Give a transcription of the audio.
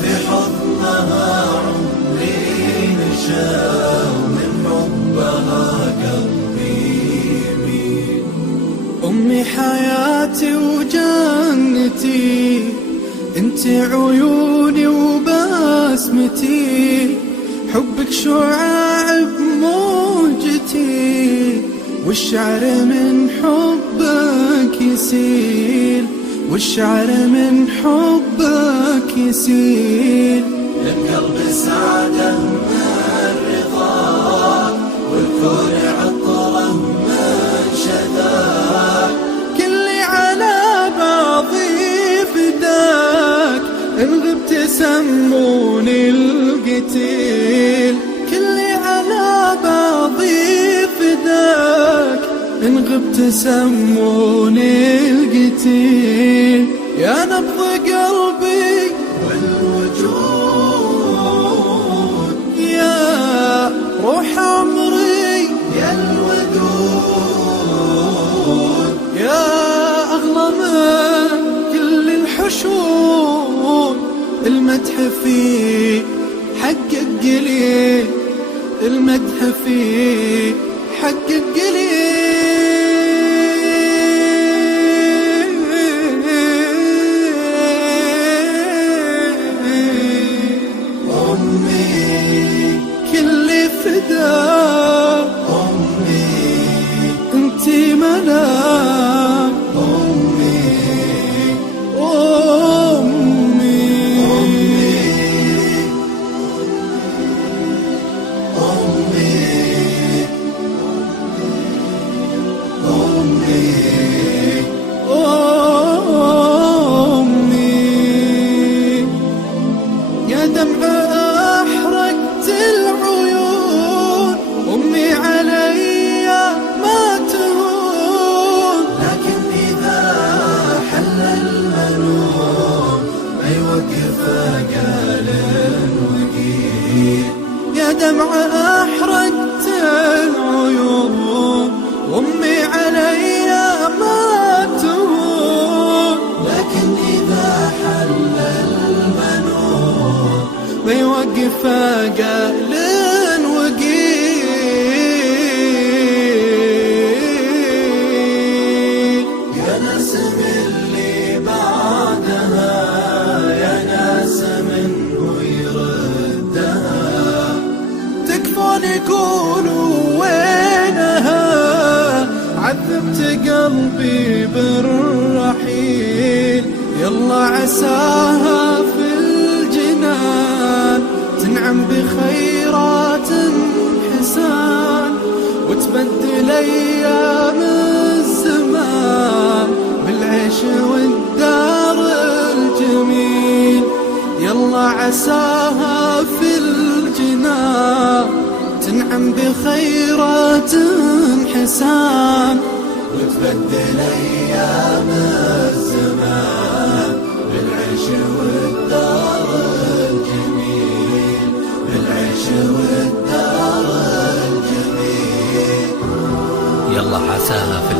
في حضنها عمري نشا ومن حبها قلبي يميل. أمي حياتي وجنتي، انت عيوني وبسمتي، حبك شعاع بموجتي، والشعر من حبك يسيل، والشعر من حبك يسيل. القلب سعده من رضاك، والكون عطره من شذاك، كلي على بعضي فداك، إن غبت سموني القتيل، كلي على بعضي فداك، إن غبت سموني القتيل. يا نبض قلبي والوجود، يا روح عمري يا الودود، يا أغلى من كل الحشود، المدح فيه حقك قليل، المدح فيه حقك قليل. أمي كل فداء، أمي انتي ملاك، أمي أمي أمي أمي أمي. يا دمع أحرقت العيون، أمي علي ما تهون، لكن إذا حل المنون ما يوقف قال وقيل. يا دمع أحرقت العيون، أمي علي ما تهون، لكن إذا حل المنون ما يوقف قال وقيل. يا ناس من اللي بعدها، يا ناس منه يردها، تكفون يقولوا وينها، عذبت قلبي بالرحيل. يلا عساها في الجنان تنعم بخيرات حسان، وتبدل أيام الزمان بالعيش والدار الجميل. يلا عساها في الجنان تنعم بخيرات حسان، وتبدل أيام الزمان بالعيش والدار الجميل، بالعيش والدار الجميل. يلا عساها في